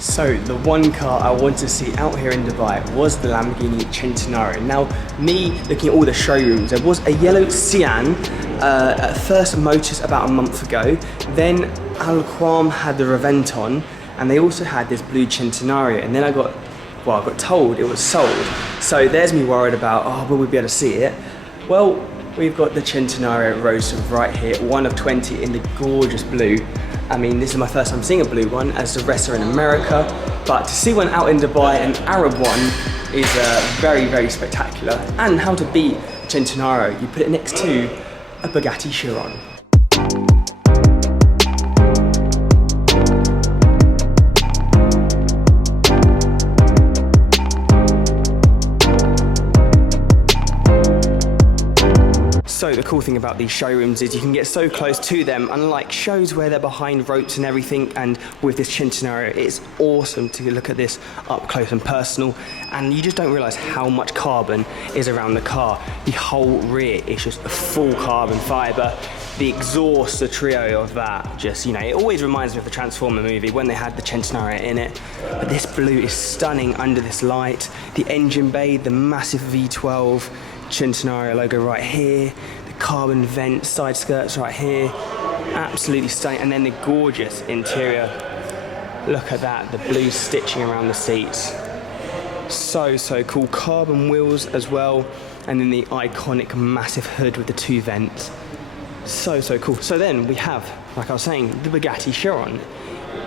So the one car I wanted to see out here in Dubai was the Lamborghini Centenario. Now, me looking at all the showrooms, there was a yellow Cyan at First Motors about a month ago. Then Al Quam had the Reventon, and they also had this blue Centenario. And then I got told it was sold. So there's me worried about, oh, will we be able to see it? Well, we've got the Centenario Roadster right here, one of 20 in the gorgeous blue. I mean, this is my first time seeing a blue one, as the rest are in America, but to see one out in Dubai, an Arab one, is very, very spectacular. And how to beat Centenario, you put it next to a Bugatti Chiron. So the cool thing about these showrooms is you can get so close to them, unlike shows where they're behind ropes and everything. And with this Centenario, it's awesome to look at this up close and personal, and you just don't realize how much carbon is around the car. The whole rear is just a full carbon fiber. The exhaust, the trio of that, just, you know, it always reminds me of the Transformer movie when they had the Centenario in it. But this blue is stunning under this light. The engine bay, the massive V12 Centenario logo right here, the carbon vent side skirts right here, absolutely stunning. And then the gorgeous interior, look at that, the blue stitching around the seats, so cool. Carbon wheels as well, and then the iconic massive hood with the two vents, so cool. So then we have, like I was saying, the Bugatti Chiron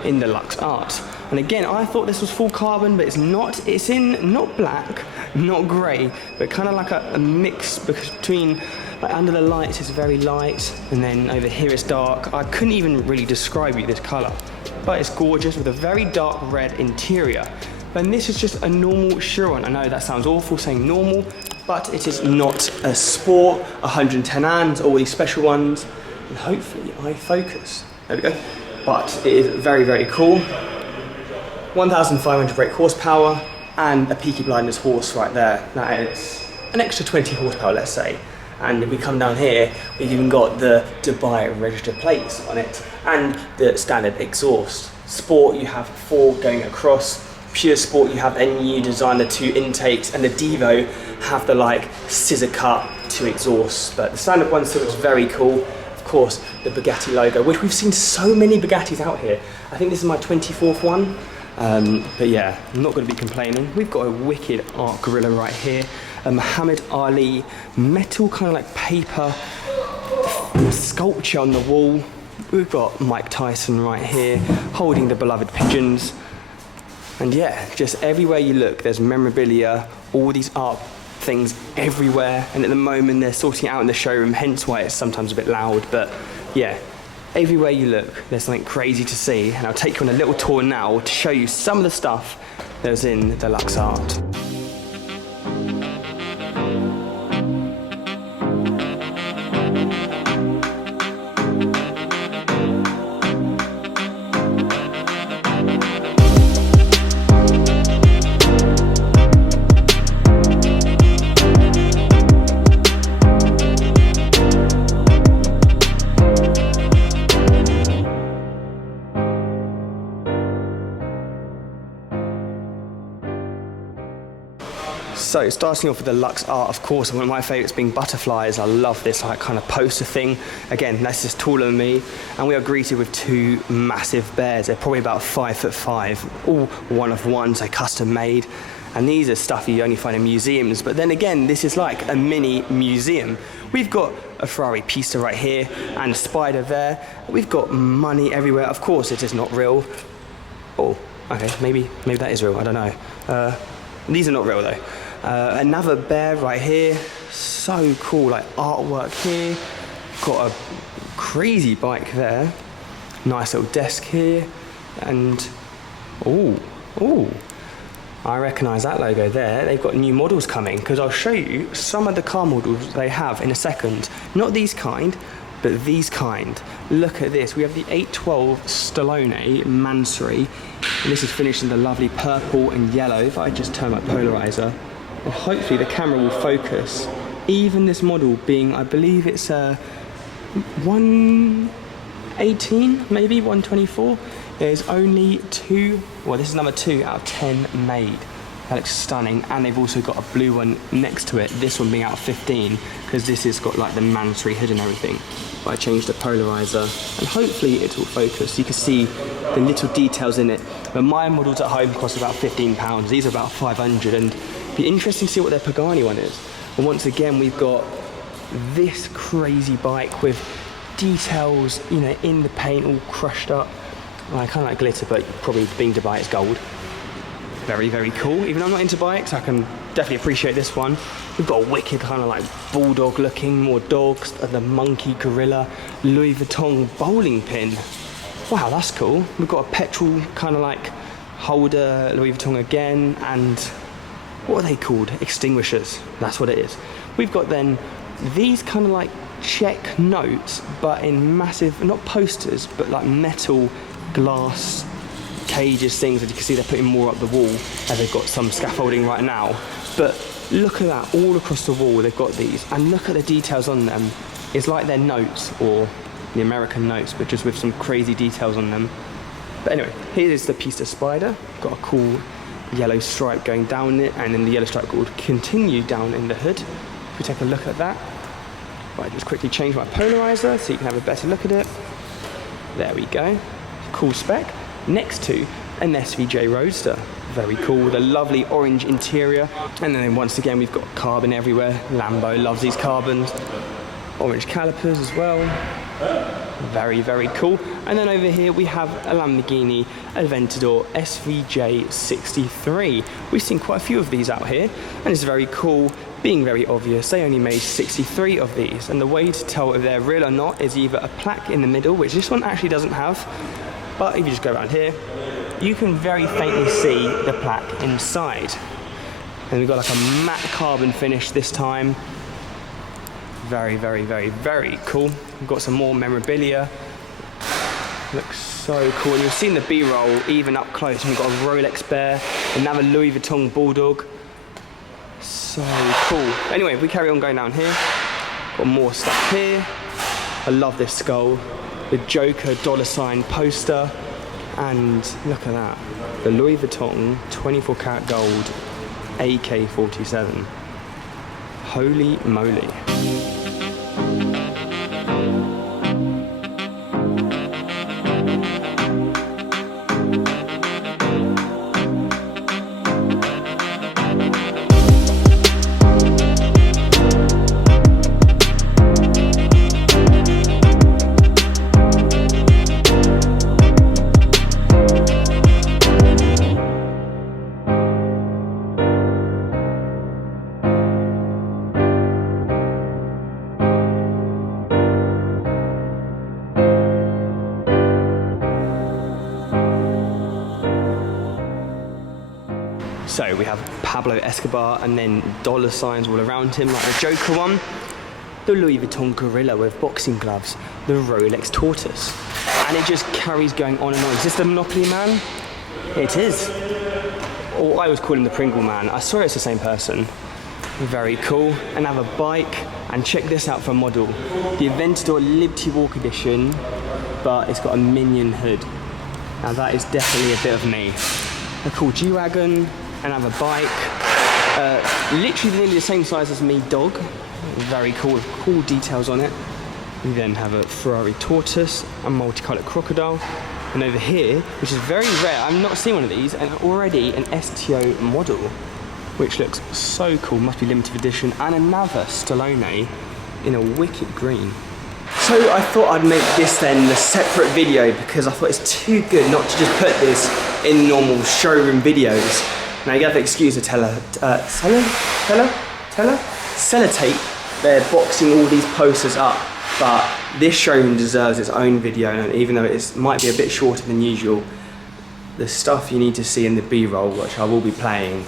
in the Lux Art. And again, I thought this was full carbon, but it's not. It's in not black, not grey, but kind of like a mix between, like under the lights it's very light, and then over here it's dark. I couldn't even really describe you this colour, but it's gorgeous with a very dark red interior. And this is just a normal Chiron. I know that sounds awful saying normal, but it is not a sport, 110 amps, all these special ones, and hopefully I focus. There we go. But it is very, very cool. 1,500 brake horsepower and a Peaky Blinders horse right there. That is an extra 20 horsepower, let's say. And if we come down here, we've even got the Dubai registered plates on it and the standard exhaust. Sport, you have 4 going across. Pure Sport, you have a new design, the 2 intakes, and the Devo have the like scissor cut 2 exhausts. But the standard one still looks very cool. Of course, the Bugatti logo, which we've seen so many Bugattis out here. I think this is my 24th one. But yeah, I'm not going to be complaining. We've got a wicked art gorilla right here. A Muhammad Ali metal kind of like paper sculpture on the wall. We've got Mike Tyson right here holding the beloved pigeons. And yeah, just everywhere you look, there's memorabilia, all these art things everywhere. And at the moment they're sorting it out in the showroom, hence why it's sometimes a bit loud. But yeah, everywhere you look, there's something crazy to see, and I'll take you on a little tour now to show you some of the stuff that was in the Lux Art. So starting off with the Lux Art, of course, one of my favourites being butterflies. I love this like kind of poster thing. Again, that's just taller than me. And we are greeted with 2 massive bears. They're probably about 5'5", all one of one, so custom made. And these are stuff you only find in museums. But then again, this is like a mini museum. We've got a Ferrari Pista right here and a spider there. We've got money everywhere. Of course, it is not real. Oh, okay, maybe that is real, I don't know. These are not real though. Another bear right here, so cool, like artwork here. Got a crazy bike there. Nice little desk here, and oh, I recognise that logo there. They've got new models coming, because I'll show you some of the car models they have in a second. Not these kind, but these kind. Look at this, we have the 812 Stallone Mansory, and this is finished in the lovely purple and yellow. If I just turn my polarizer, and hopefully the camera will focus. Even this model being, I believe it's a 118, maybe 124. There's only 2, well this is number 2 out of 10 made. That looks stunning, and they've also got a blue one next to it, this one being out of 15, because this has got like the mandatory hood and everything. But I changed the polarizer, and hopefully it will focus. You can see the little details in it. But my models at home cost about £15, these are about 500, and it'd be interesting to see what their Pagani one is. And once again, we've got this crazy bike with details, you know, in the paint, all crushed up. Well, I kind of like glitter, but probably being Dubai, it's gold. Very, very cool. Even though I'm not into bikes, I can definitely appreciate this one. We've got a wicked kind of like bulldog looking, more dogs, the monkey gorilla, Louis Vuitton bowling pin. Wow, that's cool. We've got a petrol kind of like holder, Louis Vuitton again, and what are they called? Extinguishers. That's what it is. We've got then these kind of like check notes, but in massive, not posters, but like metal glass cages, things. As you can see, they're putting more up the wall as they've got some scaffolding right now. But look at that, all across the wall they've got these, and look at the details on them. It's like their notes, or the American notes, but just with some crazy details on them. But anyway, here is the Pista Spider. Got a cool yellow stripe going down it, and then the yellow stripe will continue down in the hood. If we take a look at that. Right, just quickly change my polarizer so you can have a better look at it. There we go. Cool spec. Next to an SVJ Roadster. Very cool, with a lovely orange interior. And then once again, we've got carbon everywhere. Lambo loves these carbons. Orange calipers as well. Very, very cool. And then over here we have a Lamborghini Aventador SVJ 63. We've seen quite a few of these out here, and it's very cool. Being very obvious, they only made 63 of these, and the way to tell if they're real or not is either a plaque in the middle, which this one actually doesn't have, but if you just go around here, you can very faintly see the plaque inside. And we've got like a matte carbon finish this time. Very, very, very, very cool. We've got some more memorabilia. Looks so cool. And you've seen the B-roll even up close. We've got a Rolex Bear, another Louis Vuitton Bulldog. So cool. Anyway, if we carry on going down here, got more stuff here. I love this skull. The Joker $ poster. And look at that. The Louis Vuitton 24 karat gold AK-47. Holy moly. So we have Pablo Escobar and then $ all around him, like the Joker one. The Louis Vuitton Gorilla with boxing gloves. The Rolex Tortoise. And it just carries going on and on. Is this the Monopoly Man? It is. Or I always call him the Pringle Man. I swear it's the same person. Very cool. Another bike. And check this out for a model. The Aventador Liberty Walk Edition, but it's got a minion hood. Now that is definitely a bit of me. A cool G-Wagon. Another bike, literally nearly the same size as me dog. Very cool, with cool details on it. We then have a Ferrari Tortoise, a multicolored crocodile, and over here, which is very rare, I've not seen one of these, and already an STO model, which looks so cool, must be limited edition, and another Stallone in a wicked green. So I thought I'd make this then a separate video because I thought it's too good not to just put this in normal showroom videos. Now you have to excuse the sellotape. They're boxing all these posters up, but this showroom deserves its own video, and even though it might be a bit shorter than usual, the stuff you need to see in the B-roll, which I will be playing,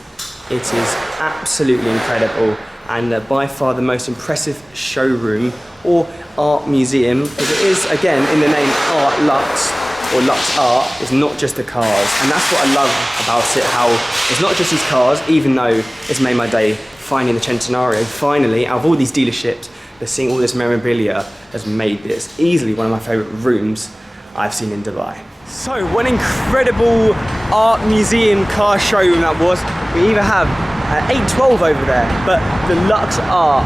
it is absolutely incredible, and by far the most impressive showroom or art museum, because it is, again, in the name Art Lux, or Lux Art, is not just the cars, and that's what I love about it, how it's not just these cars, even though it's made my day finding the Centenario. Finally, out of all these dealerships, they're seeing all this memorabilia has made this easily one of my favourite rooms I've seen in Dubai. So, what an incredible art museum car showroom that was. We even have 812 over there, but the Lux Art,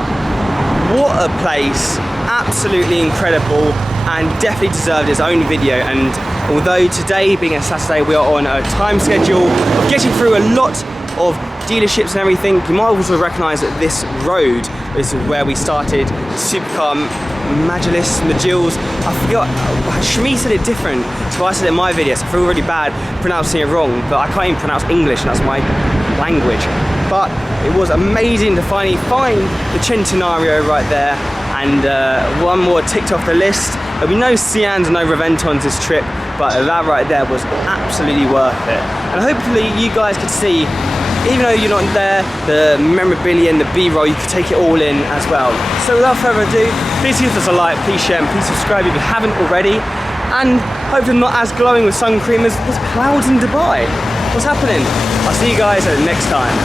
what a place, absolutely incredible, and definitely deserved its own video. And although today being a Saturday, we are on a time schedule of getting through a lot of dealerships and everything, you might also recognise that this road is where we started Supercar Majalis, Majils. I forgot, Shmi said it different, so I said it in my video, so I feel really bad pronouncing it wrong, but I can't even pronounce English, and that's my language. But it was amazing to finally find the Centenario right there, and one more ticked off the list. There'll be no Cians and no Reventons this trip, but that right there was absolutely worth it. And hopefully you guys could see, even though you're not there, the memorabilia and the B-roll, you can take it all in as well. So without further ado, please give us a like, please share, and please subscribe if you haven't already. And hopefully not as glowing with sun cream as clouds in Dubai. What's happening? I'll see you guys next time.